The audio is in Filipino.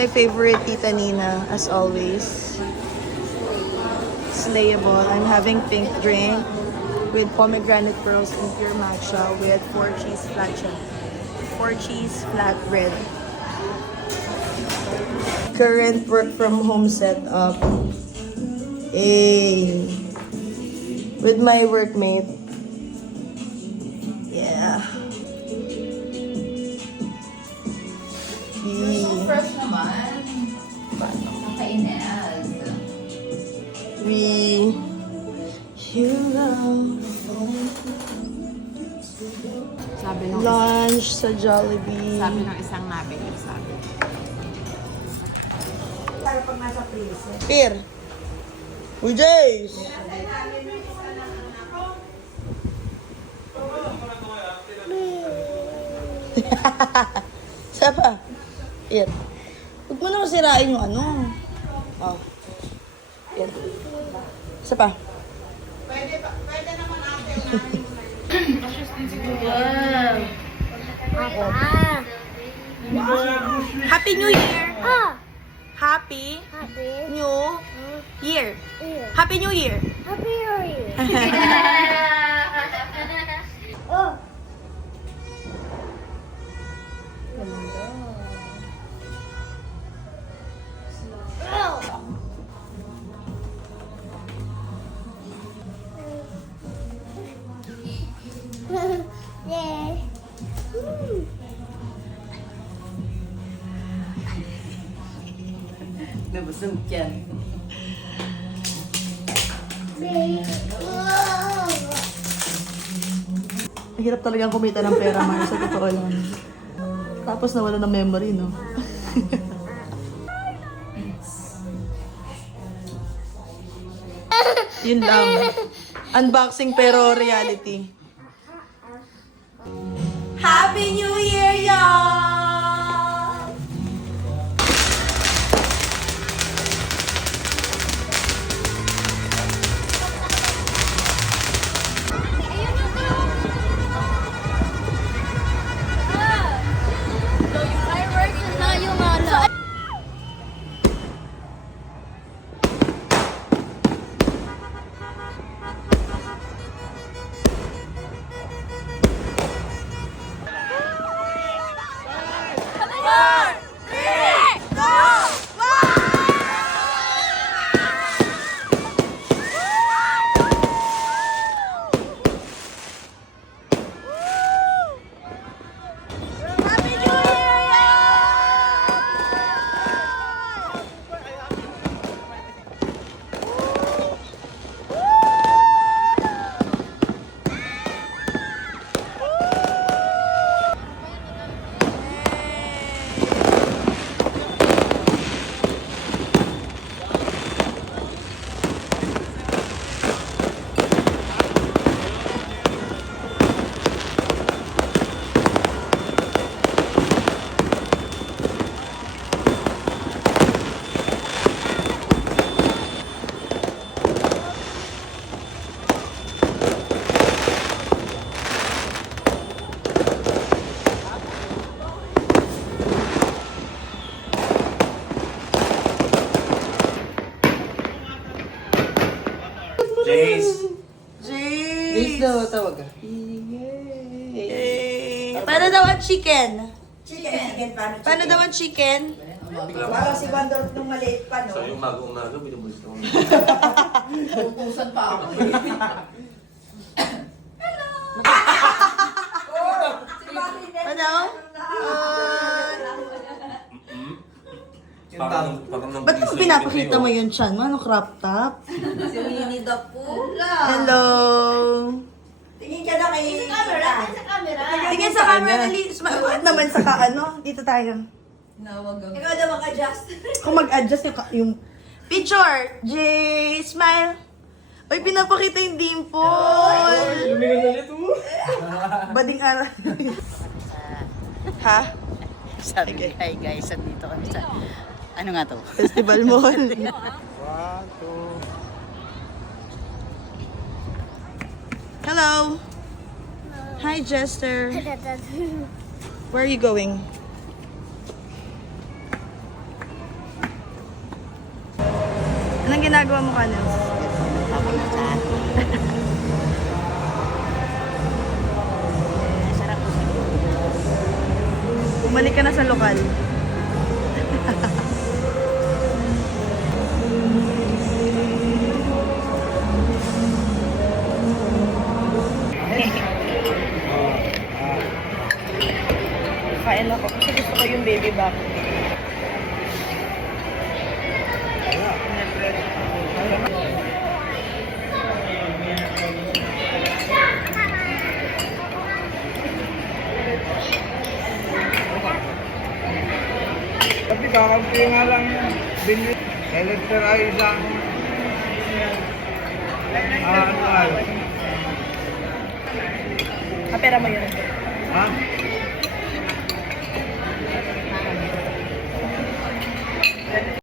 my favorite Tita Nina, as always. Slayable. I'm having pink drink with pomegranate pearls and pure matcha with 4 cheese flatbread. Current work from home setup. Hey. With my workmate. Yeah. So fresh naman. Nakainis. You love. Sabi ng Lunch sa Jollibee. sabi ng isang nabili, sabi. Para pag nasa freezer. Peer. Uy, Jace! Sapa? Peer. Huwag mo naman sirain yung ano. Oh. Peer. Sapa? Happy New Year! Happy New Year! Happy New Year! Nabusog yan. Ang hirap talagang kumita ng pera, man. Sa totoo lang. Tapos nawala ng memory, no? Yun lang. Unboxing pero reality. Happy New Year, y'all! Jace! Days daw, tawag ka. Yay! Paano daw ang chicken? Chicken, Paano daw ang chicken? Parang si Wandorf nung maliit pa, no? So yung umaga-umaga, binubulis ko. Tutusan pa ako. Ano? Parang nang Ba't mo pinapakita mo yung chan mo? Ano crop top? Si Winnie the Pooh. Hello! Tingin ka na kay camera. Tingin sa camera, dali. Sumagot naman sa ano. Dito tayo. Ikaw daw mag-adjust. Kung mag-adjust yung picture. Jay, smile. Ay, pinapakita yung dimple. Bading araw. Ha? Sabi ko, hi guys, andito kami sa... Ano nga to? Festival Mall. Hello. Hi, Jester. Where are you going? ginagawa mo ka na? Tapos na sa akin. Sarap po sa Bumalik ka na sa lokal. Kain ako kasi gusto ko yung baby back. Tapi kakampi nga lang yan. Binili. Elector ay isang ano ay. Kapera mo yun. Ha?